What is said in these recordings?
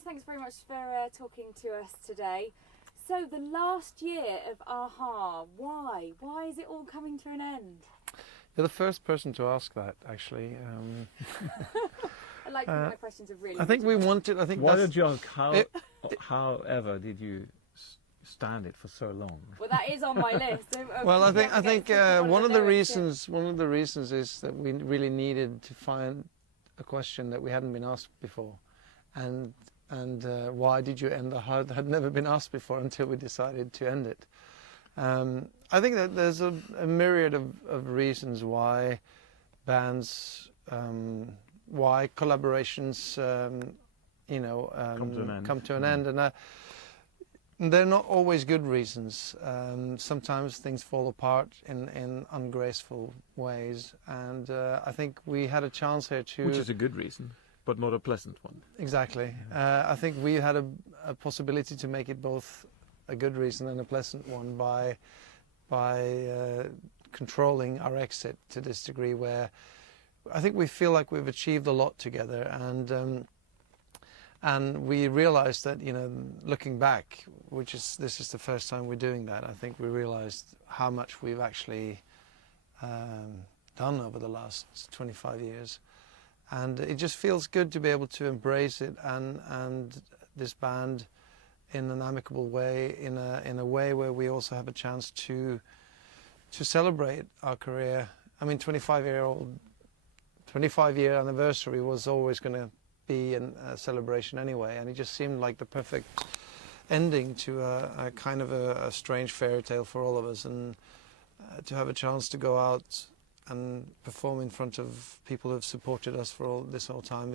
guys, thanks very much for talking to us today. So the last year of AHA, why? Why is it all coming to an end? You're the first person to ask that, actually. I like when my questions are really. I think we wanted. I think what that's a joke! However, did you stand it for so long? Well, that is on my list. Well, I think one of the reasons is that we really needed to find a question that we hadn't been asked before, and why did you end the heart had never been asked before until we decided to end it. I think that there's a myriad of reasons why bands, why collaborations, come to an end, and they're not always good reasons. Sometimes things fall apart in ungraceful ways, and I think we had a chance here to... Which is a good reason, but not a pleasant one. Exactly. I think we had a possibility to make it both a good reason and a pleasant one by controlling our exit to this degree, where I think we feel like we've achieved a lot together, and we realized that, looking back, this is the first time we're doing that, I think we realized how much we've actually done over the last 25 years. And it just feels good to be able to embrace it and this band in an amicable way, in a way where we also have a chance to celebrate our career. I mean, 25-year anniversary was always going to be a celebration anyway, and it just seemed like the perfect ending to a kind of a strange fairy tale for all of us, and to have a chance to go out and perform in front of people who have supported us for this whole time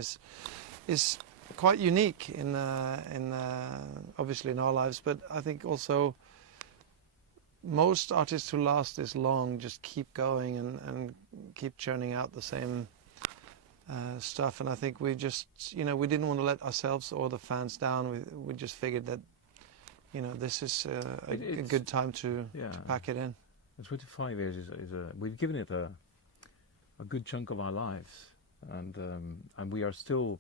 is quite unique in obviously in our lives, but I think also most artists who last this long just keep going and keep churning out the same stuff. And I think we just, we didn't want to let ourselves or the fans down. We just figured that, this is a good time to pack it in. 25 years we've given it a good chunk of our lives, and we are still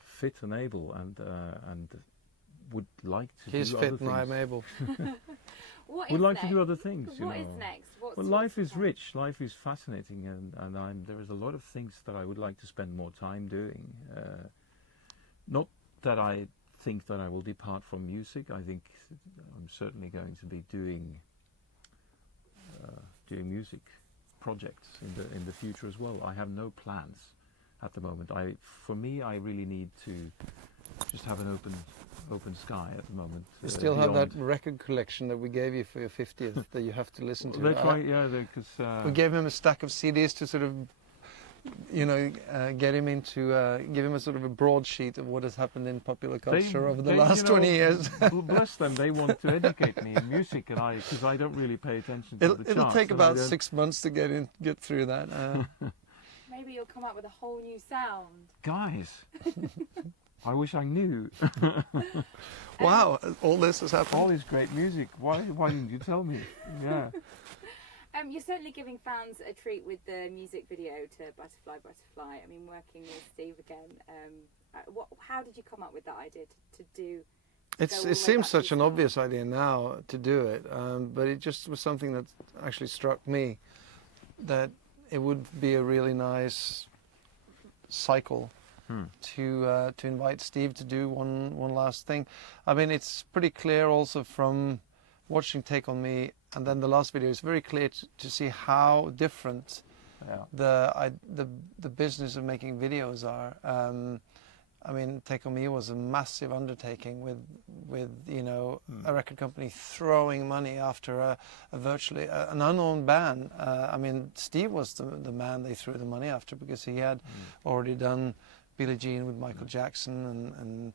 fit and able, and would like to He's do fit other and things. I'm able. We'd like to do other things. What is next? Well, life is rich, life is fascinating, and there is a lot of things that I would like to spend more time doing. Not that I think that I will depart from music. I think I'm certainly going to be doing music projects in the future as well. I have no plans at the moment. For me, I really need to just have an open sky at the moment. You still have that record collection that we gave you for your 50th that you have to listen to. That's right, yeah. Because we gave him a stack of CDs to sort of, get him into, give him a sort of a broadsheet of what has happened in popular culture over the last 20 years. Bless them, they want to educate me in music, and because I don't really pay attention to the charts. It'll take about 6 months to get through that. Maybe you'll come up with a whole new sound. Guys, I wish I knew. Wow, all this has happened. All this great music. Why didn't you tell me? Yeah. You're certainly giving fans a treat with the music video to Butterfly, Butterfly. I mean, working with Steve again. How did you come up with that idea to do? It seems such an obvious idea now to do it, but it just was something that actually struck me, that it would be a really nice cycle to invite Steve to do one last thing. I mean, it's pretty clear also from watching Take On Me and then the last video, it's very clear to see how different the business of making videos are. I mean, Take On Me was a massive undertaking with a record company throwing money after a virtually an unknown band. I mean, Steve was the man they threw the money after, because he had already done Billie Jean with Michael Jackson, and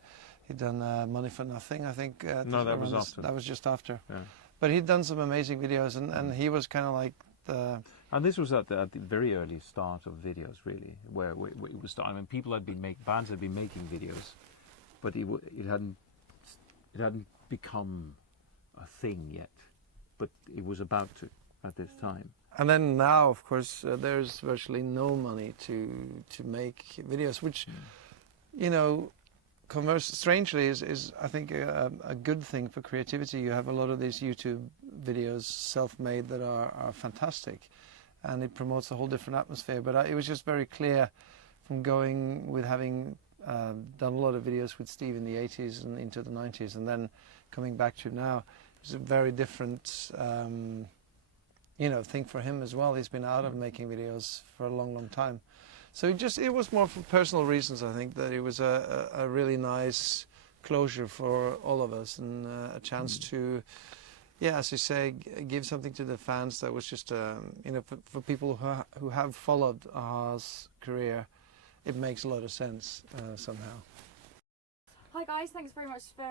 he'd done Money for Nothing, I think. No, that was after. That was just after. Yeah. But he'd done some amazing videos, and he was kind of like the... And this was at the very early start of videos, really, where it was. I mean, bands had been making videos, but it hadn't become a thing yet. But it was about to at this time. And then now, of course, there's virtually no money to make videos, which, strangely is I think a good thing for creativity. You have a lot of these YouTube videos, self-made, that are fantastic, and it promotes a whole different atmosphere. But it was just very clear from going with having done a lot of videos with Steve in the 80s and into the 90s, and then coming back to now, it's a very different thing for him as well. He's been out of making videos for a long time. So it was more for personal reasons, I think, that it was a really nice closure for all of us, and a chance to, as you say, give something to the fans that was just, for people who have followed Aha's career, it makes a lot of sense somehow. Hi guys, thanks very much for